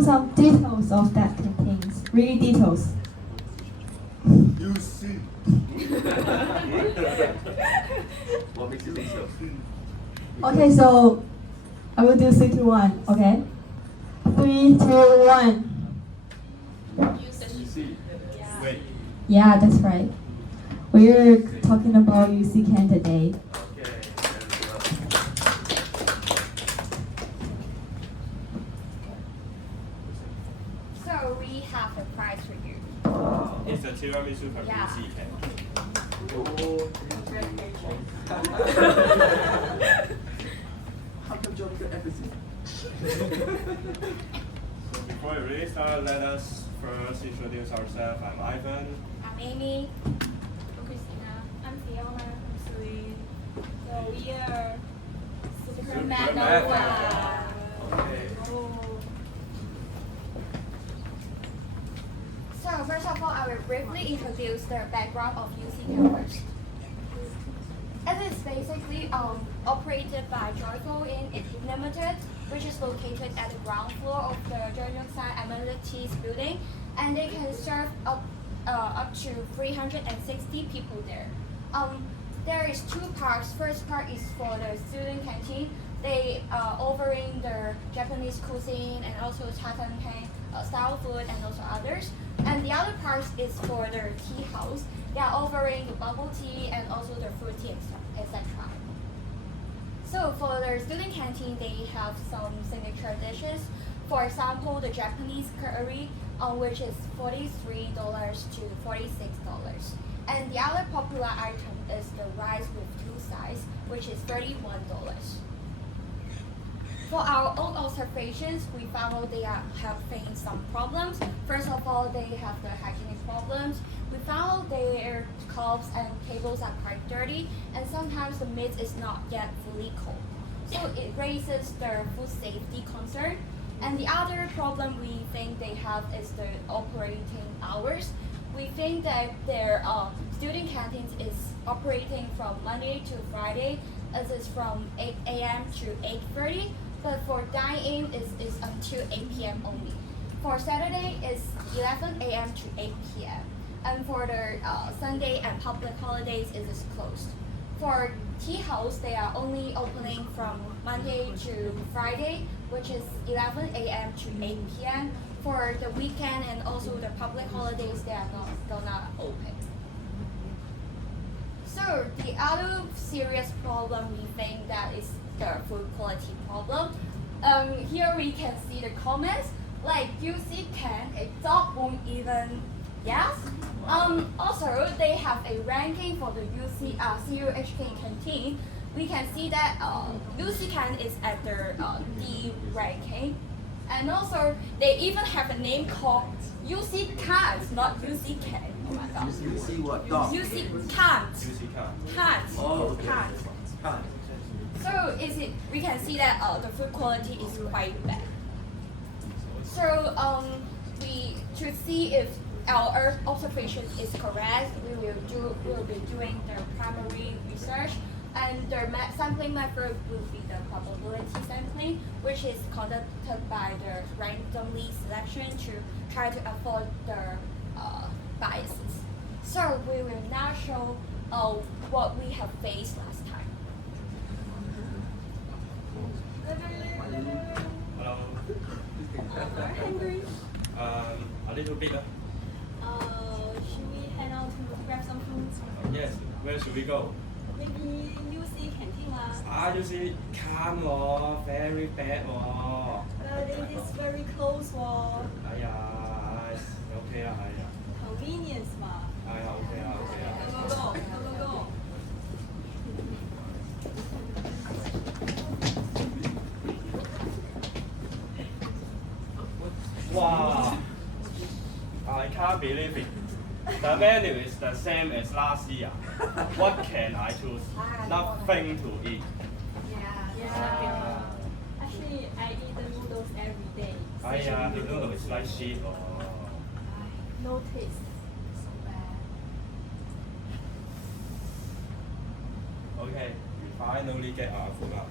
Some details of that canteens, really details. You see. What makes you think so? Okay, so I will do 3, 2, 1. Okay, 3, 2, 1. You see. Wait. Yeah, that's right. We're talking about UC Can today. Okay. So we have a prize for you. It's a tiramisu from Yeah. UC Can. How come Johnny got everything? So before we really start, let us first introduce ourselves. I'm Ivan. I'm Amy. I'm Christina. I'm Fiona. I'm Celine. So we are SuperMAD. SuperMAD. Okay. So first of all, I will briefly introduce the background of UC campus. It is basically operated by Joyful in Limited, which is located at the ground floor of the Journal Science Amenities building, and they can serve up to 360 people there. There is 2 parts. First part is for the student canteen. They are offering the Japanese cuisine and also Taipei style food and also others. And the other part is for their tea house. They are offering the bubble tea and also the fruit tea, etc. So for their student canteen, they have some signature dishes. For example, the Japanese curry, which is $43 to $46. And the other popular item is the rice with 2 sides, which is $31. For our own observations, we found they are having some problems. First of all, they have the hygienic problems. We found their cups and tables are quite dirty, and sometimes the meat is not yet fully cooked. So it raises their food safety concern. And the other problem we think they have is the operating hours. We think that their student canteens is operating from Monday to Friday, as is from 8 a.m. to 8:30. But for dine-in is until 8 p.m. only. For Saturday it's 11 a.m. to 8 p.m. And for the Sunday and public holidays it is closed. For tea house, they are only opening from Monday to Friday, which is 11 a.m. to 8 p.m. For the weekend and also the public holidays, they are not gonna open. So the other serious problem we think that is the food quality problem. Here we can see the comments, like UC Can, a dog won't even yes. Also, they have a ranking for the CUHK canteen. We can see that UC Can is at their D ranking. And also, they even have a name called UC Can't, not UC Can. Oh my god. You see what? Dog. UC Can't. UC Can. Can't. Oh, okay. Can't. Can't. So we can see that the food quality is quite bad. So we to see if our observation is correct, we will be doing the primary research, and the sampling method will be the probability sampling, which is conducted by the randomly selection to try to avoid the biases. So we will now show what we have faced last time. Hello. hungry. A little bit. Should we head out to grab some food? Yes. Where should we go? Maybe UC canteen lah. You see, Can very bad But it is very close 喎 OK 啦，係啊， ，convenience 嘛。係啊 OK 啦 OK 啦。Go go go go go。Wow! I can't believe it. The menu is the same as last year. What can I choose? Nothing to eat. Yeah. Actually, I eat the noodles every day. The noodle is like shit. No taste. Okay, we finally get our food out.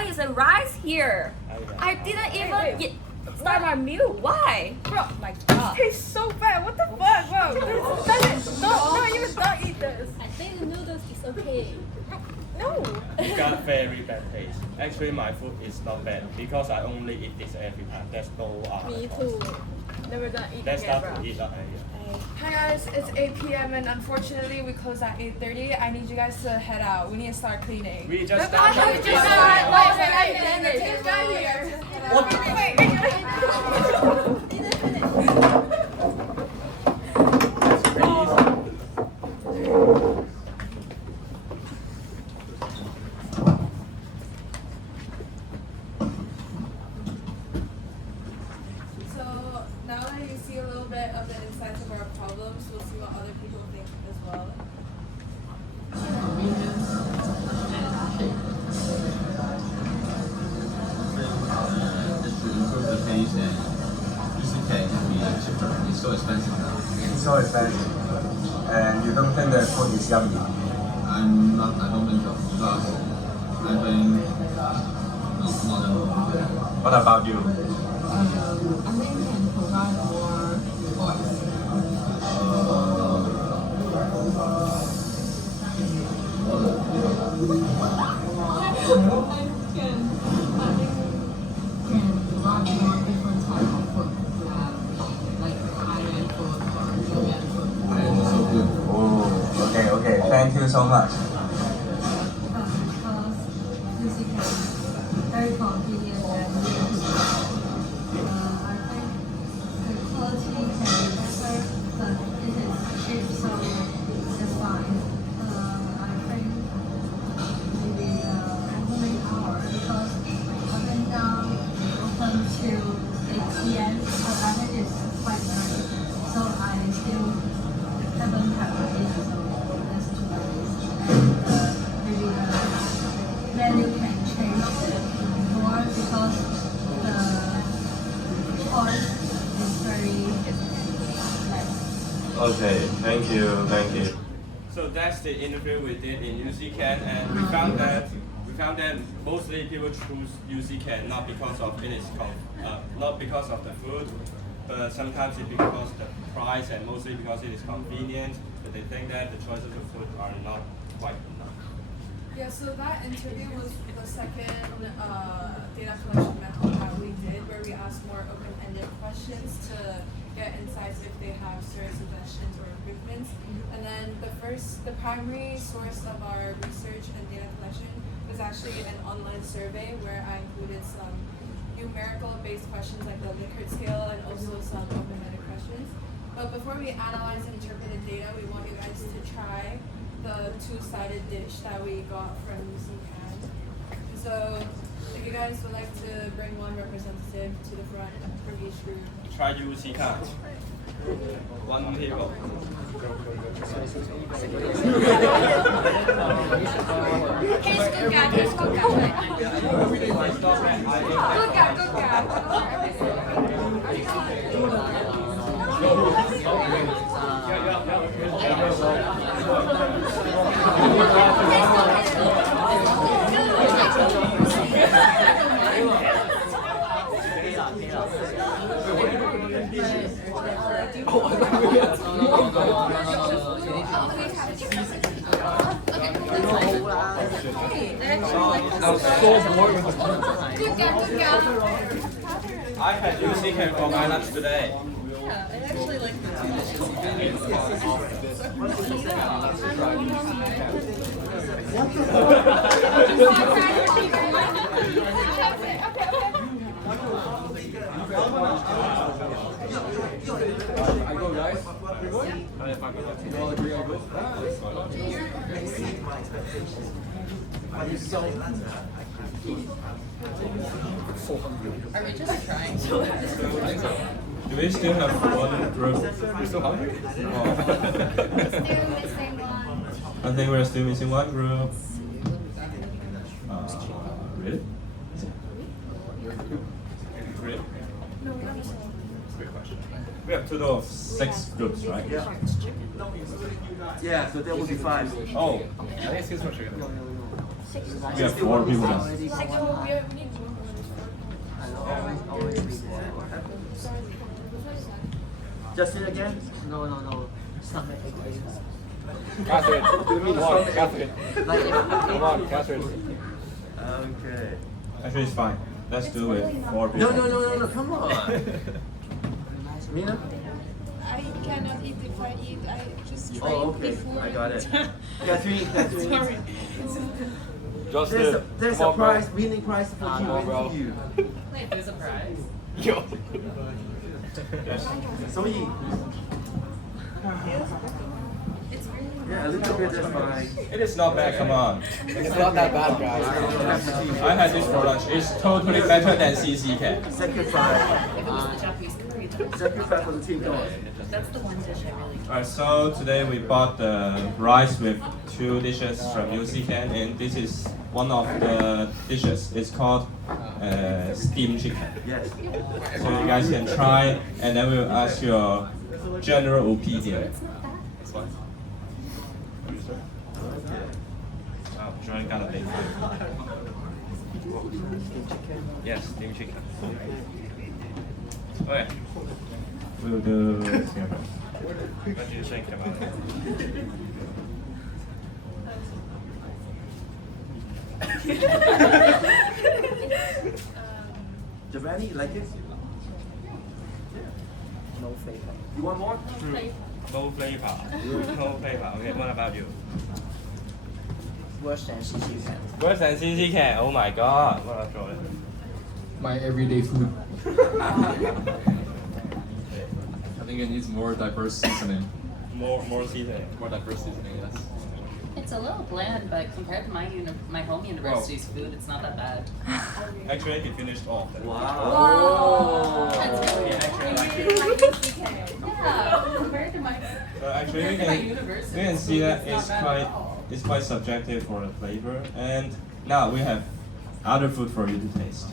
why is there rice here? I didn't even start my meal. Why? Bro, My God. tastes so bad. What the fuck, bro? Don't eat this. I think the noodles is okay. No. You got very bad taste. Actually, my food is not bad because I only eat this every time. There's no other Me choice. too. Never gonna eat Let's again, start bro. to eat up here. Hi guys, it's 8 p.m. and unfortunately we close at 8:30. I need you guys to head out. We need to start cleaning. We just Wait, started. So now that you see a little bit of the insights of our problems, we'll see what other people think as well. Just to improve the taste and UCK can be cheaper. It's so expensive now. It's so expensive. And you don't think the food is yummy? I don't think so. Because I think it's not enough. What about you? I think we can provide more choice. Can provide more different type of food, like high-end food or low-end food. And it's so good. Oh, okay. Thank you so much. Because this is very convenient and I think the quality can be better, but it is cheap, so it's fine. I think maybe opening hour because I think open till 8 p.m. but I think it's quite early, so I still haven't had a dinner, so that's too early. And maybe the menu can change more because the choice is very less. Okay, thank you. So that's the interview we did in UCCAN, and we found that mostly people choose UCCAN not because of not because of the food, but sometimes it's because the price and mostly because it is convenient. But they think that the choices of food are not quite enough. Yeah, so that interview was the second data collection method that we did, where we asked more open-ended questions to get insights if they have certain suggestions or improvements. And then the primary source of our research and data collection was actually an online survey where I included some numerical-based questions like the Likert scale and also some open-ended questions. But before we analyze and interpret the data, we want you guys to try the two-sided dish that we got from UCCAN. So if you guys would like to bring one representative to the front from each group. Try UCCAN. One people. Here's good I had UCCAN for my lunch today. I go, guys. We're going? You all agree I go? Are you so... Are we just trying? Do we still have one group? You're still hungry? Still missing one. I think we're still missing one group. Really? Really? Great question. We have total of 6 groups, right? Yeah, so there will be 5. Oh, I think it's We have 4 people now. We need one more. Just it again? No. Stomach ache. Catherine, come on, Catherine. Come on, Catherine. Okay. Actually, it's fine. Let's do it 4 people. No, come on. Mina? I cannot eat if I eat. I just trained Oh, okay. before. I got it. Catherine. Sorry. Justin, There's come a on, bro. prize, winning prize for you. on, bro. Into you. Wait, there's a prize? Yo. So you. Yeah, a little bit is fine. It is not bad, come on. It's not that bad, guys. I had this for lunch. It's totally better than CC can. Second prize. If it was the Japanese curry, though. Second prize for the team goals. That's the one dish I really Alright, so today we bought the rice with 2 dishes from UC Can, and this is one of the dishes. It's called steamed chicken. Yes. So you guys can try, and then we'll ask your general opinion. Wow, Joy got a big one. Yes, steamed chicken. Okay. We'll do together. What do you think about it? Giovanni, you like it? No flavor. You want more? No flavor. No flavor. Okay, what about you? Worse than CC can. Worse than CC can. Oh my god. What about Joy? My everyday food. I think it needs more diverse seasoning. More seasoning. More diverse seasoning, yes. It's a little bland, but compared to my home university's food, it's not that bad. Actually, he finished all. Wow. That's really Yeah, compared to my Actually, we can see that it's quite subjective for the flavor. And now we have other food for you to taste.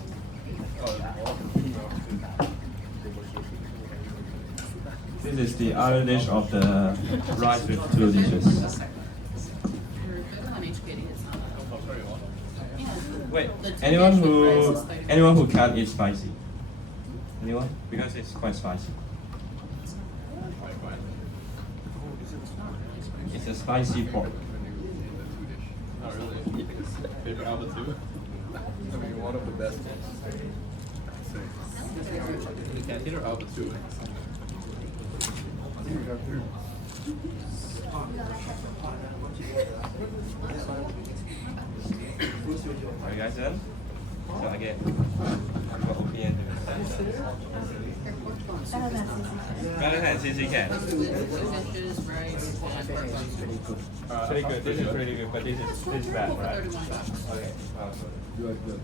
This is the other dish of the rice with 2 dishes. Wait, anyone who can't eat spicy? Anyone? Because it's quite spicy. It's a spicy pork. Not really. Favorite out of the 2? I mean, one of the best. The canteen or out of the 2? Are you guys done? So again, what opinion do you have? Better than CC can. dishes, rice, Pretty good. This is pretty good, but this is bad, right? $31. Okay. You like good.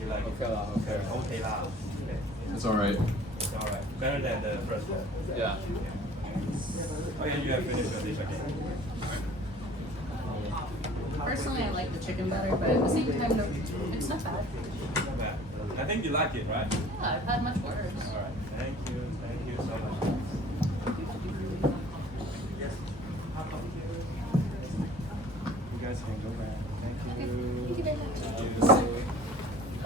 You like it? Okay lah, okay. Okay lah. Okay. It's alright. It's alright. Better than the first one. Yeah. Okay, you have finished your dish again. Personally, I like the chicken better, but at the same time, no, it's not bad. Not bad. I think you like it, right? Yeah, I've had much worse. Alright. Thank you so much. You guys can go back. Thank you. Thank you very much. Thank you.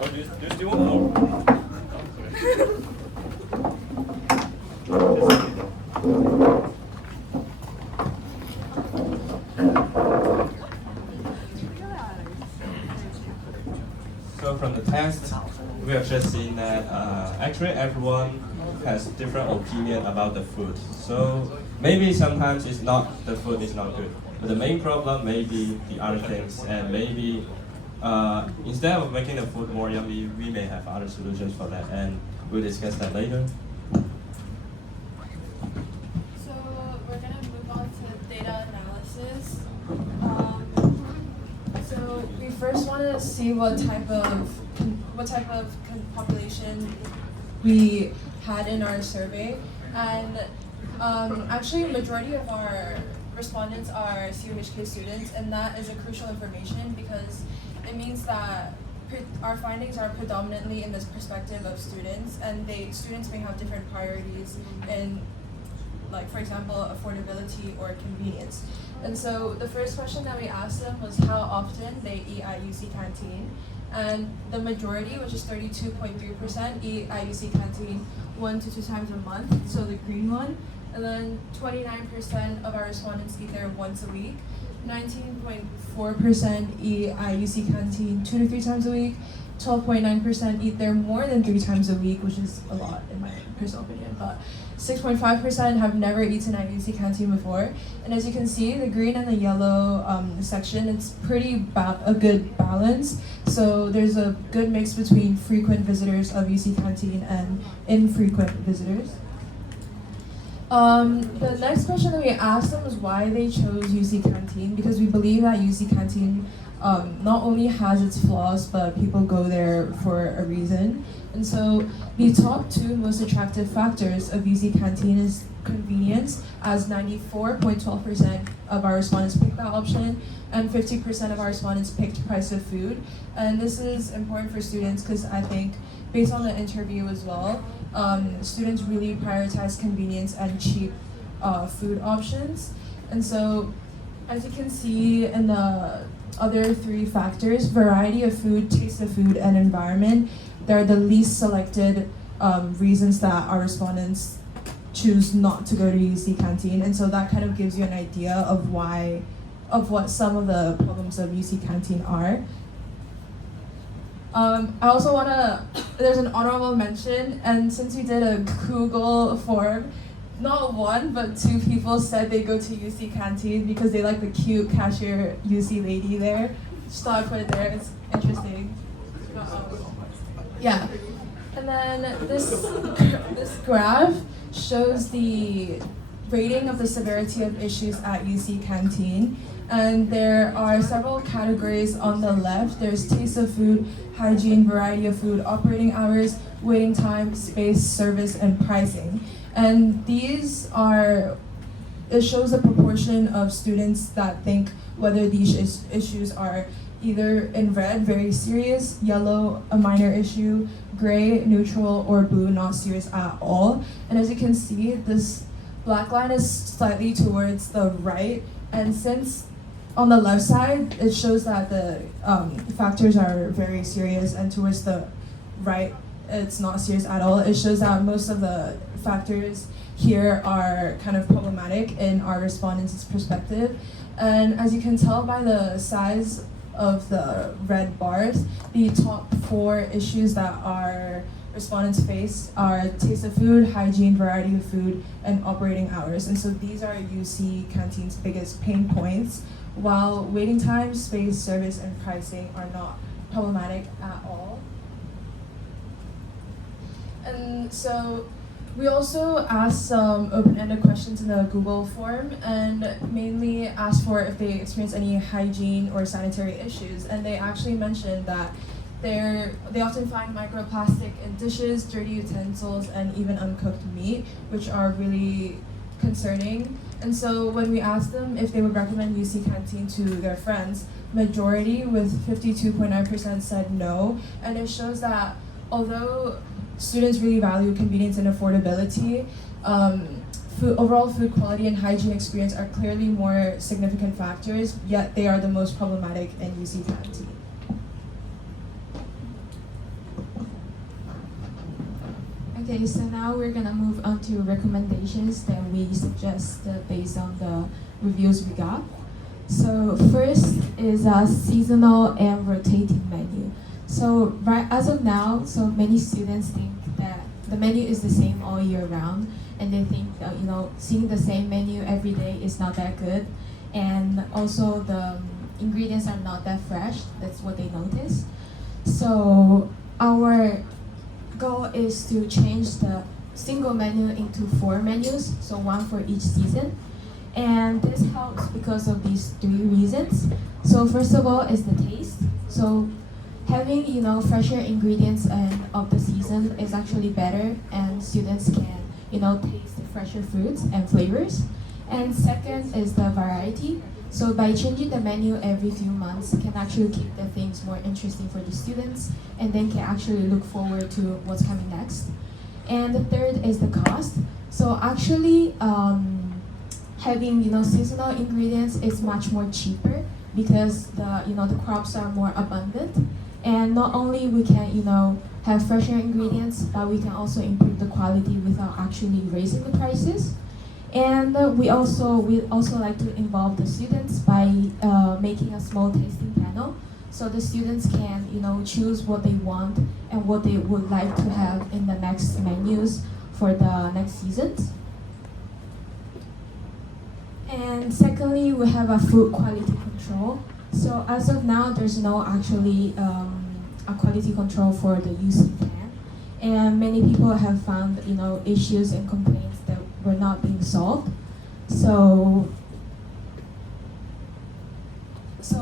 Oh, do you still want more? So from the test, we have just seen that actually everyone has different opinion about the food. So maybe sometimes it's not the food is not good, but the main problem may be the other things, and maybe instead of making the food more yummy, we may have other solutions for that, and we'll discuss that later. So we're gonna move on to data analysis. So we first want to see what type of population we had in our survey, and actually majority of our respondents are CUHK students, and that is a crucial information because it means that our findings are predominantly in this perspective of students, and students may have different priorities in, like, for example, affordability or convenience. And so the first question that we asked them was how often they eat at UC Canteen. And the majority, which is 32.3%, eat at UC Canteen 1 to 2 times a month, so the green one. And then 29% of our respondents eat there once a week. 19.4% eat at UC Canteen 2 to 3 times a week. 12.9% eat there more than 3 times a week, which is a lot in my personal opinion. But 6.5% have never eaten at UC Canteen before. And as you can see, the green and the yellow section, it's pretty a good balance. So there's a good mix between frequent visitors of UC Canteen and infrequent visitors. The next question that we asked them was why they chose UC Canteen, because we believe that UC Canteen not only has its flaws, but people go there for a reason. And so the top 2 most attractive factors of UC Canteen is convenience, as 94.12% of our respondents picked that option, and 50% of our respondents picked price of food. And this is important for students because I think, based on the interview as well, students really prioritize convenience and cheap food options. And so, as you can see in the other 3 factors, variety of food, taste of food, and environment, they're the least selected reasons that our respondents choose not to go to UC Canteen. And so that kind of gives you an idea of what some of the problems of UC Canteen are. I also there's an honorable mention, and since we did a Google form, not 1 but 2 people said they go to UC Canteen because they like the cute cashier UC lady there. Just thought I'd put it there, it's interesting. Yeah. And then this graph shows the rating of the severity of issues at UC Canteen. And there are several categories on the left. There's taste of food, hygiene, variety of food, operating hours, waiting time, space, service, and pricing. And it shows the proportion of students that think whether these issues are either in red, very serious, yellow, a minor issue, gray, neutral, or blue, not serious at all. And as you can see, this black line is slightly towards the right, and since on the left side, it shows that the factors are very serious, and towards the right, it's not serious at all. It shows that most of the factors here are kind of problematic in our respondents' perspective. And as you can tell by the size of the red bars, the top 4 issues that our respondents face are taste of food, hygiene, variety of food, and operating hours. And so these are UC Canteen's biggest pain points, while waiting time, space, service, and pricing are not problematic at all. And so we also asked some open-ended questions in the Google form, and mainly asked for if they experience any hygiene or sanitary issues. And they actually mentioned that they often find microplastic in dishes, dirty utensils, and even uncooked meat, which are really concerning. And so when we asked them if they would recommend UC Canteen to their friends, majority with 52.9% said no. And it shows that although students really value convenience and affordability, overall food quality and hygiene experience are clearly more significant factors, yet they are the most problematic in UC Canteen. Okay, so now we're gonna move on to recommendations that we suggest based on the reviews we got. So first is a seasonal and rotating menu. So right as of now, so many students think that the menu is the same all year round, and they think that, seeing the same menu every day is not that good, and also the ingredients are not that fresh. That's what they notice. So our goal is to change the single menu into 4 menus, so 1 for each season. And this helps because of these 3 reasons. So first of all is the taste. So having fresher ingredients and of the season is actually better, and students can taste the fresher foods and flavors. And second is the variety. So by changing the menu every few months can actually keep the things more interesting for the students, and then can actually look forward to what's coming next. And the third is the cost. So actually having seasonal ingredients is much more cheaper because the crops are more abundant, and not only we can have fresher ingredients, but we can also improve the quality without actually raising the prices. And we also like to involve the students by making a small tasting panel, so the students can choose what they want and what they would like to have in the next menus for the next seasons. And secondly, we have a food quality control. So as of now, there's no actually a quality control for the UC can, and many people have found issues and complaints that were not being solved. So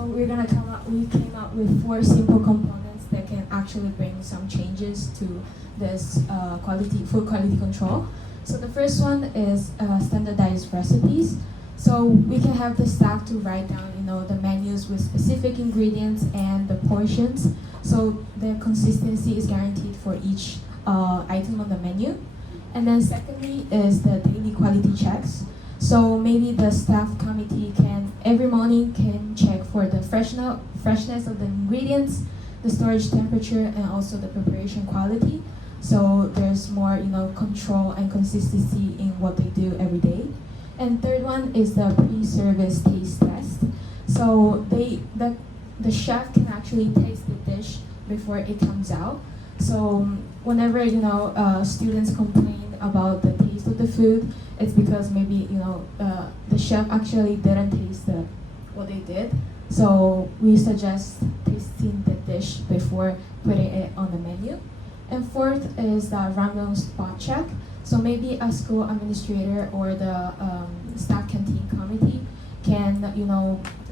we came up with 4 simple components that can actually bring some changes to this food quality control. So the first one is standardized recipes. So we can have the staff to write down the menus with specific ingredients and the portions, so the consistency is guaranteed for each item on the menu. And then secondly is the daily quality checks. So maybe the staff committee can every morning can check for the freshness of the ingredients, the storage temperature, and also the preparation quality. So there's more control and consistency in what they do every day. And third one is the pre-service taste test. So the chef can actually taste the dish before it comes out. So whenever students complain about the taste of the food, it's because maybe the chef actually didn't taste what they did. So we suggest tasting the dish before putting it on the menu. And fourth is the random spot check. So maybe a school administrator or the staff canteen committee can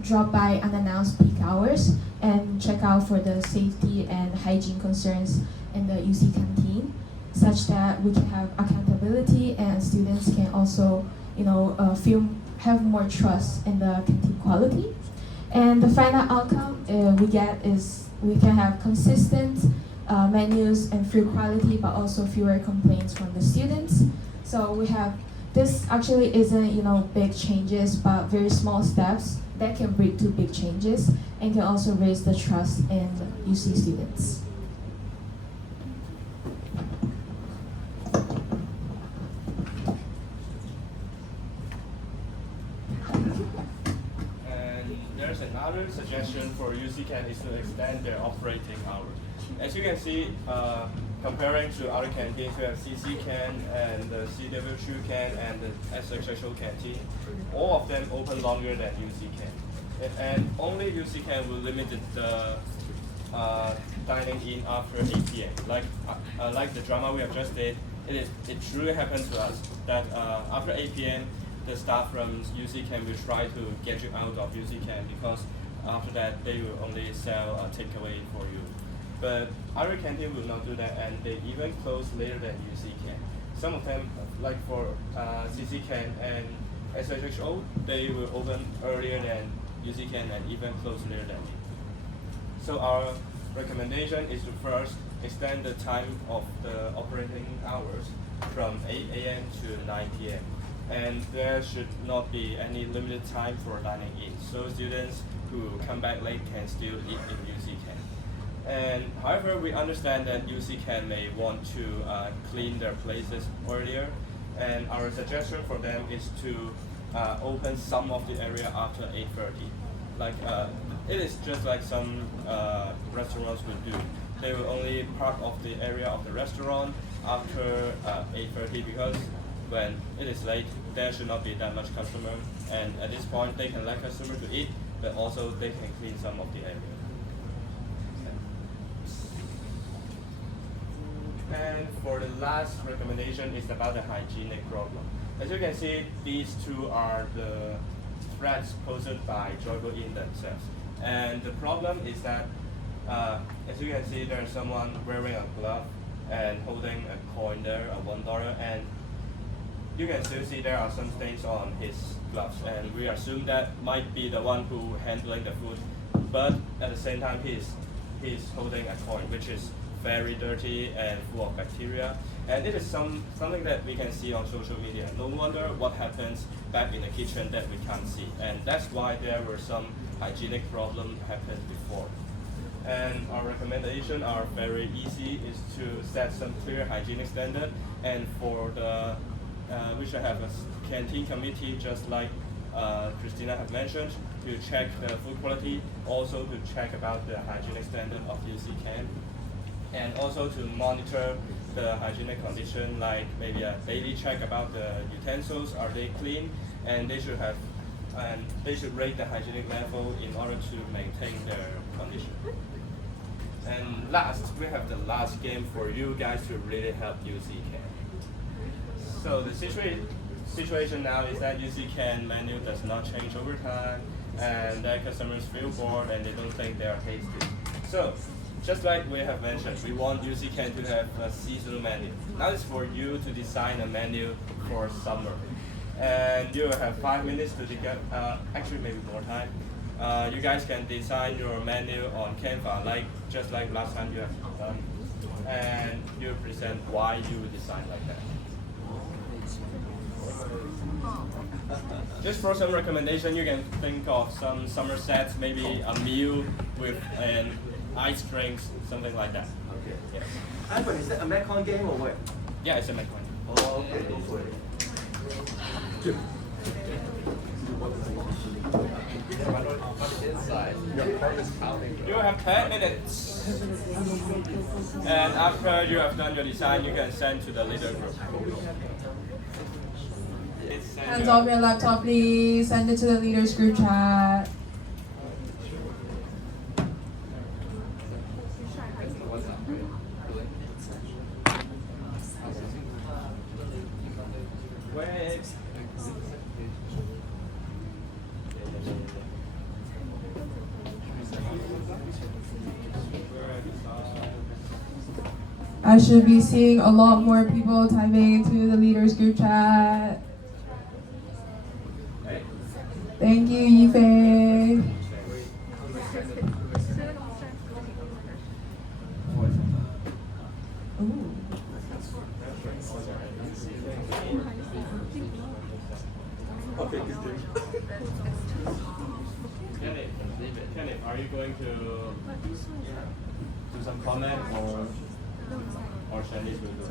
drop by unannounced peak hours and check out for the safety and hygiene concerns in the UC canteen, such that we can have accountability and students can also have more trust in the canteen quality. And the final outcome we get is we can have consistent menus and food quality, but also fewer complaints from the students. So we have this actually isn't big changes, but very small steps that can bring to big changes and can also raise the trust in UC students. And there's another suggestion for UC-Can is to extend their operating hours. As you can see, comparing to other canteens, we have CC-Can and the CW2-Can and the SHO canteen. All of them open longer than UC-Can. And only UC-Can will limit the dining in after 8 p.m. Like the drama we have just did, it truly happened to us that after 8 p.m. the staff from UC-Can will try to get you out of UC-Can because after that they will only sell takeaway for you. But other canteens will not do that, and they even close later than UC-Can. Some of them, like for CC-Can and SHO, they will open earlier than UC-Can and even close later than me. So our recommendation is to first extend the time of the operating hours from 8 a.m. to 9 p.m. And there should not be any limited time for dining in, so students who come back late can still eat in UC-Can. And however, we understand that UC-Can may want to clean their places earlier, and our suggestion for them is to open some of the area after 8:30. It is just like some restaurants would do. They will only park off the area of the restaurant after 8:30 because when it is late, there should not be that much customer, and at this point they can let customer to eat, but also they can clean some of the area. And for the last recommendation is about the hygienic problem. As you can see, these two are the threats posed by Joyful in themselves. And the problem is that, as you can see, there's someone wearing a glove and holding a coin there, a $1, and you can still see there are some stains on his gloves, and we assume that might be the one who handling the food, but at the same time he's holding a coin, which is very dirty and full of bacteria. And it is something that we can see on social media. No wonder what happens back in the kitchen that we can't see. And that's why there were some hygienic problems happened before. And our recommendation are very easy, is to set some clear hygienic standard. And for the, we should have a canteen committee, just like Christina have mentioned, to check the food quality, also to check about the hygienic standard of UC can, and also to monitor the hygienic condition, like maybe a daily check about the utensils, are they clean, and they should rate the hygienic level in order to maintain their condition. And last, we have the last game for you guys to really help UC can. So the situation now is that UC can menu does not change over time, and that customers feel bored and they don't think they are tasty. So, just like we have mentioned, we want UC can to have a seasonal menu. Now it's for you to design a menu for summer. And you have 5 minutes to actually maybe more time. You guys can design your menu on Canva, just like last time you have done. And you present why you design like that. Just for some recommendation, you can think of some summer sets, maybe a meal with an ice drinks, something like that. Okay. Yeah. Ivan, is that a Metcon game or what? Yeah, it's a Metcon. Oh, okay, go for it. Inside, your heart is pounding. You have 10 minutes. And after you have done your design, you can send to the leader group. Hands off your laptop, please. Send it to the leaders group chat. Wait. I should be seeing a lot more people typing into the leaders group chat. Thank you, Yifei. Okay, good thing. Kenneth, are you going to do some comment or Shanice will do it?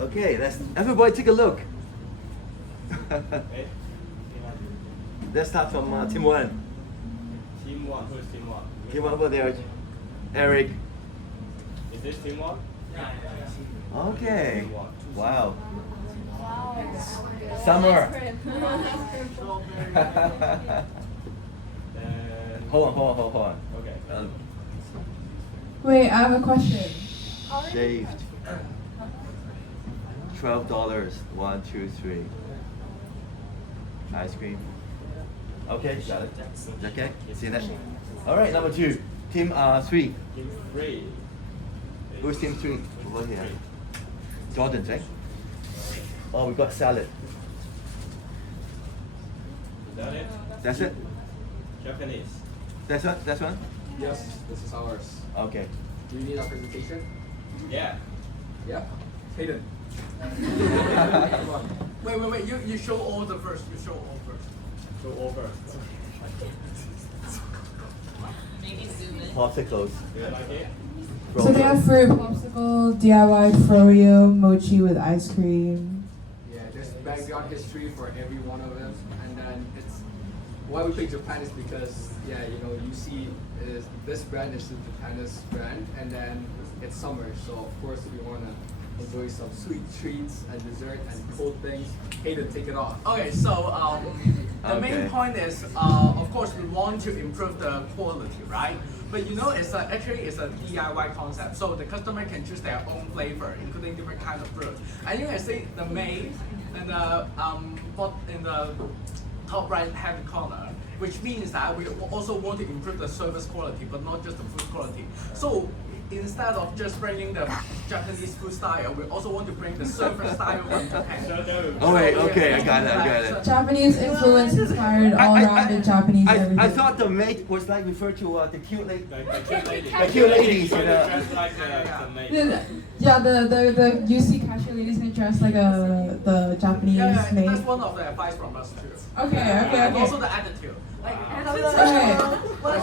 Okay, let's everybody take a look. Let's start from team one. Team one, who is team one? Team one over there, Eric. Is this team one? Okay. Team one. Wow. Summer. Then, hold on. okay. Wait, I have a question. Shaved. $12. 1, 2, 3. Ice cream. Okay, got it. Okay, see that? All right, number 2. Team 3. Team three. Who's team 3? Over here. Jordan, right? Oh, we got salad. Is that it? That's it? Japanese. That's what? That's one? Yes, this is ours. Okay. Do you need our presentation? Yeah. Yeah. Hayden. Come on. Wait. You show all the first. You show all first. Go over. Maybe zoom in. Popsicles. Do you like it? So they have fruit popsicle, DIY froyo, mochi with ice cream. Yeah, there's background history for every one of them, and then it's why we pick Japan is because you see is this brand is the Japanese brand, and then it's summer, so of course we want to enjoy some sweet treats and dessert and cold things. Hayden, take it off. Okay, so the main point is, of course, we want to improve the quality, right? But it's actually it's a DIY concept, so the customer can choose their own flavor, including different kind of fruit. And you can see the main and the in the top right hand corner, which means that we also want to improve the service quality, but not just the food quality. So instead of just bringing the Japanese food style, we also want to bring the surfer style from Japan. Oh wait, okay, I got it. Japanese influence inspired all around the Japanese everything. I thought the mate was like referred to the cute lady. The cute ladies, you know. Just like the maid. Yeah, the UC cashier ladies can dress like the Japanese maid. That's one of the advice from us too. Okay. And also the attitude. Okay.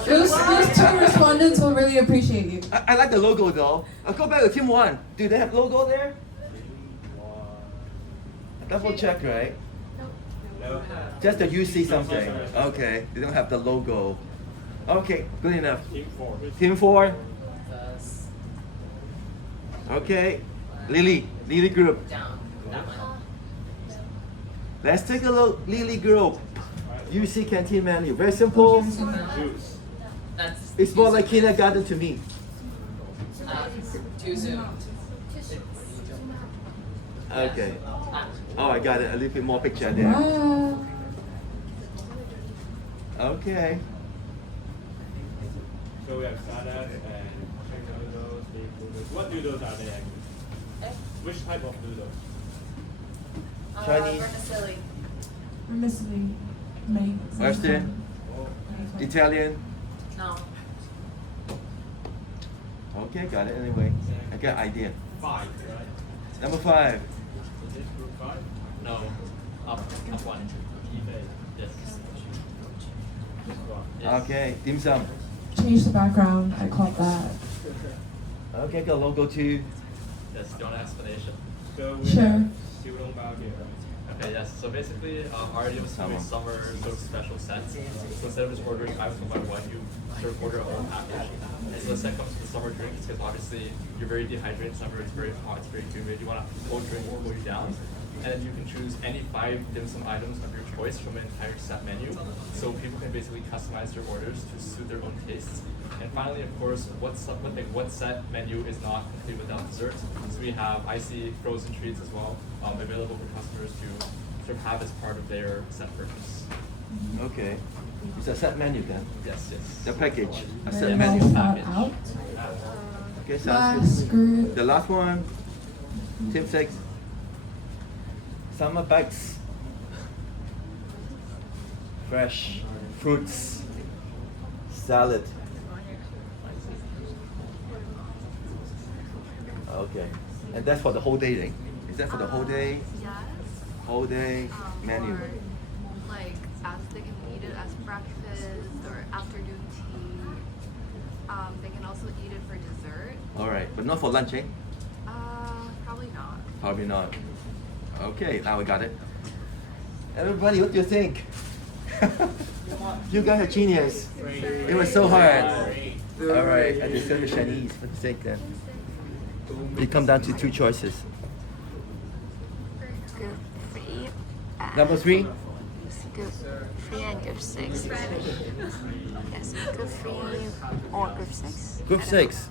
Those two respondents will really appreciate you. I like the logo though. I'll go back to Team 1. Do they have logo there? Double check, right? No. Just the UC something. Okay, they don't have the logo. Okay, good enough. Team 4. Team 4. Okay, Lily group. Let's take a look. Lily group. UC canteen menu. Very simple. Juice. That's It's more like kindergarten to me. too soon. Okay. Oh, I got it. A little bit more picture there. Okay. So we have salad and chicken noodles, beef noodles. What noodles are they actually? Which type of noodles? Chinese. Vermicelli. Made. Western. Italian. No. Okay, got it anyway. I got idea. 5, right? Number 5. Is this group 5? No, up one. Yes. This one. Yes. Okay, dim sum. Change the background. I caught that. Okay, got logo too. Yes, do you want an explanation? So we Sure. have Siulong Bao here. Okay, yes. So basically, our idea was to make summer sort of special sets. So instead of just ordering items one by one, you sort of order a whole package. And so the set comes with the summer drinks because obviously you're very dehydrated in summer, it's very hot, it's very humid. You want a cold drink to cool you down. And then you can choose any 5 dim sum items of your choice from an entire set menu. So people can basically customize their orders to suit their own tastes. And finally, of course, what set menu is not complete without dessert? So we have icy frozen treats as well, available for customers to sort of have as part of their set purchase. Okay. It's a set menu then. Yes. The package. A Very set well menu. thought out. Okay, sounds Last good. group. The last one. Team 6. Summer bites. Fresh fruits. Salad. Okay. And that's for the whole day, right? Is that for the whole day? Yes. Whole day menu. Or, like, as they can eat it as breakfast or afternoon tea. They can also eat it for dessert. Alright, but not for lunch, eh? Probably not. Probably not. Okay, now we got it. Everybody, what do you think? You guys are genius. It was so hard. Alright, I deserve the Chinese for the sake then. It comes down to 2 choices. Group 3. Number 3? Group 3 and group 6. Yes, group 3 or group 6. Group 6.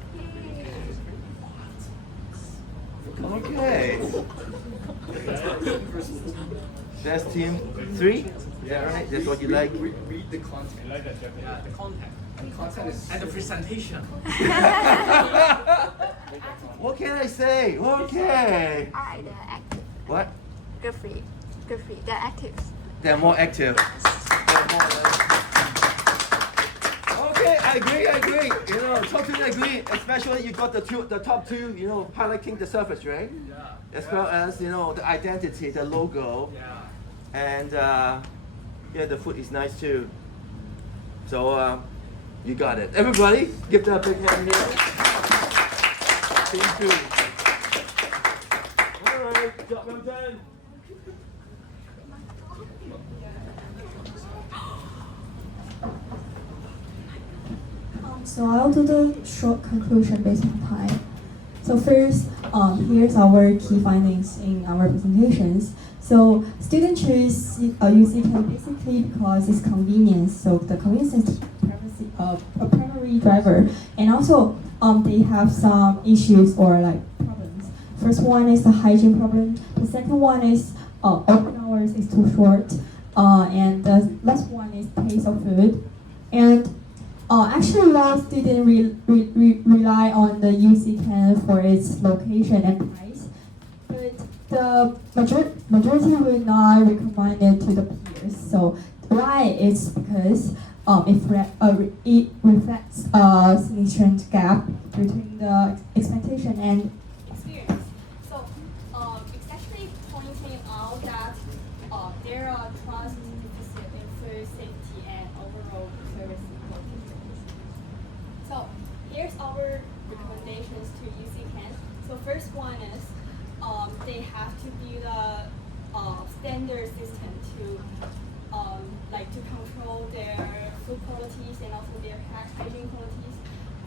Okay. That's team 3? Yeah, right? That's what you like? Read the content. I like that Japanese. Yeah, the content. The content is And the presentation. What can I say? Okay. Alright, they're active. What? Group 3. Group 3. They're active. They're more active. Okay, I agree. You know, totally agree. Especially you got the top 2, you know, highlighting the surface, right? Yeah. As well as, you know, the identity, the logo. Yeah. And yeah, the food is nice too. So you got it. Everybody, give them a big hand here. Team 2. Alright, job well done. So I'll do the short conclusion based on time. So first, here's our key findings in our presentations. So students choose UCCAN basically because it's convenience. So the convenience is a primary driver, and also they have some issues or like problems. First one is the hygiene problem. The second one is open hours is too short, and the last one is taste of food. And Actually, a lot of students rely on the UC Can for its location and price, but the majority will not recommend it to the peers. So why? It's because it reflects a significant gap between the expectation and experience. So it's actually pointing out that there are trust deficit in food safety and overall service quality. So here's our recommendations to UC-Can. So first one is they have to build a standard system to to control their food qualities and also their hygiene qualities.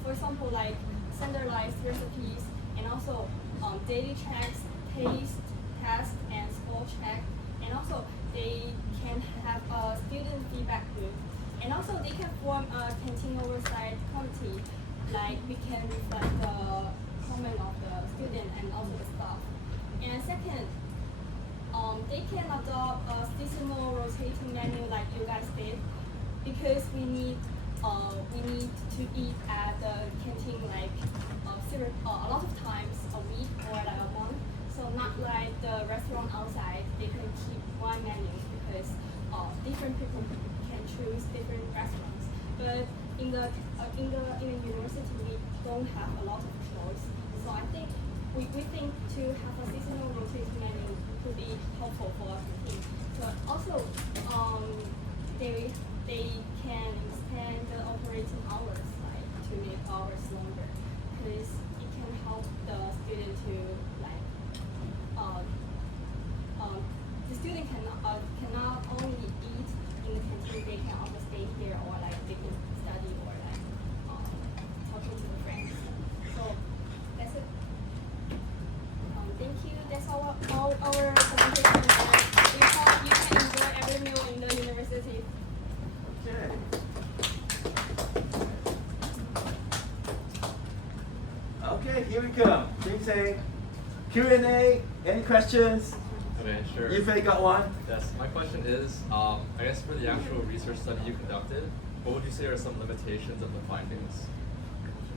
For example, like standardized recipes and also daily checks, taste, test, and spell check. And also they can have a student feedback loop. And also they can form a canteen oversight committee, like we can reflect the comment of the student and also the staff. And second, they can adopt a seasonal rotating menu like you guys did, because we need to eat at the canteen like a lot of times a week or like a month. So not like the restaurant outside, they can keep one menu because different people can choose different restaurants. But in the university, we don't have a lot of choice. So I think we think to have a seasonal rotating menu could be helpful for us. But also, they can extend the operating hours, like to make hours longer, because it can help the student to the student cannot only eat in the canteen, they can also stay here or like they can study or like talking to the friends. So that's it. Thank you. That's all our presentation. We hope you can enjoy every meal in the university. Okay. Okay, here we go. Jing Q&A. Any questions? Okay, sure. Yufei got one? Yes, my question is, I guess for the actual research study you conducted, what would you say are some limitations of the findings?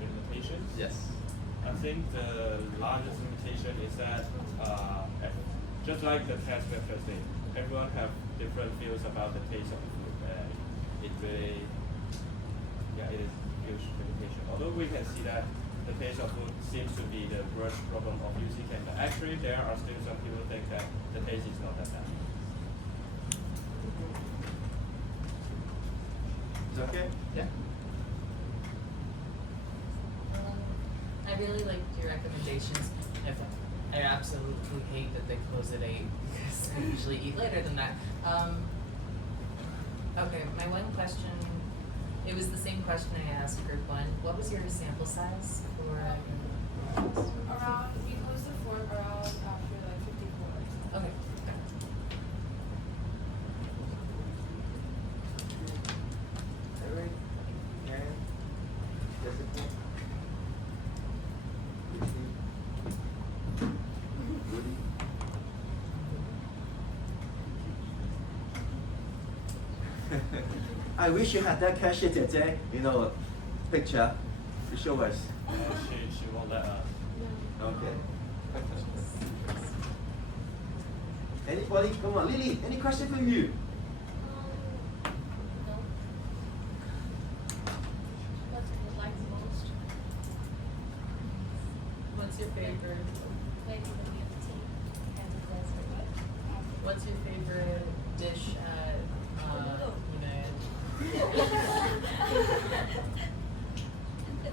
Limitations? Yes. I think the largest limitation is that, just like the test method thing, everyone have different views about the taste of the food. It really, it is a huge limitation. Although we can see that the taste of food seems to be the worst problem of UC-Can, but actually there are still some people think that the taste is not that bad. Is that okay? Yeah. I really liked your recommendations. I absolutely hate that they close at 8 because I usually eat later than that. Okay, my one question, it was the same question I asked group 1. What was your sample size for? Around, we closed the form around after like 54. Okay. Alright. Karen? Jessica? Woody? I wish you had that cashier today, picture to show us. She won't let us. Okay. Anybody? Come on, Lily, any question from you? What do you like the most? What's your favorite? Maybe the milk tea and the dessert. What's your favorite dish at United?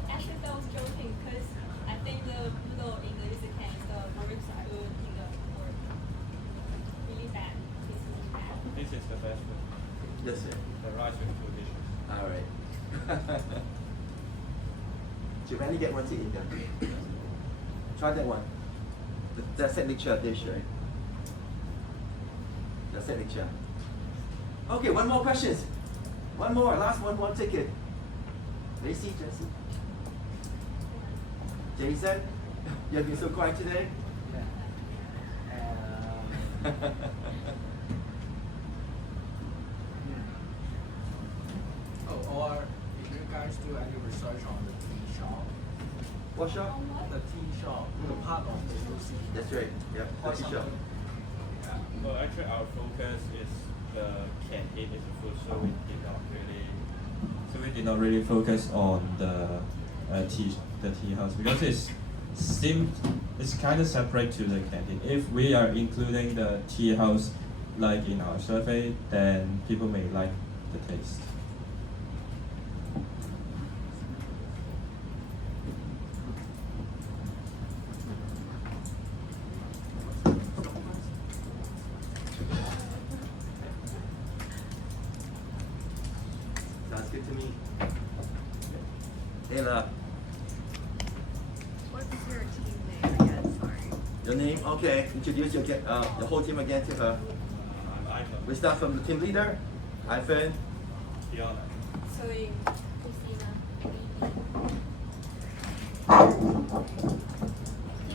Actually, I was joking because I think the noodle in the UC-Can is the most good in the world. Really bad. It's really bad. This is the best one. Yes, sir. The rice with 2 dishes. Alright. Giovanni get one to eat them. Try that one. The signature dish, right? The signature. Okay, one more questions. One more, last one ticket. Lacey, Jesse. Jason, you have been so quiet today? Or if you guys guys do any research on the tea shop? What shop? The tea shop, the part of the UC. That's right. Yeah, the tea shop. Well, actually, our focus is the canteen is the food, so we did not really focus on the tea house because it's kind of separate to the canteen. If we are including the tea house like in our survey, then people may like the taste. Sounds good to me. Ayla, What's your team name again? Sorry. your name? Okay, introduce your whole team again to her. We start from the team leader, Ivan. Fiona. Celine. Christina.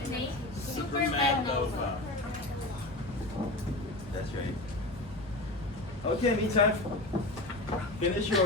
Name? SuperMAD Nova. That's right. Okay, meantime, finish your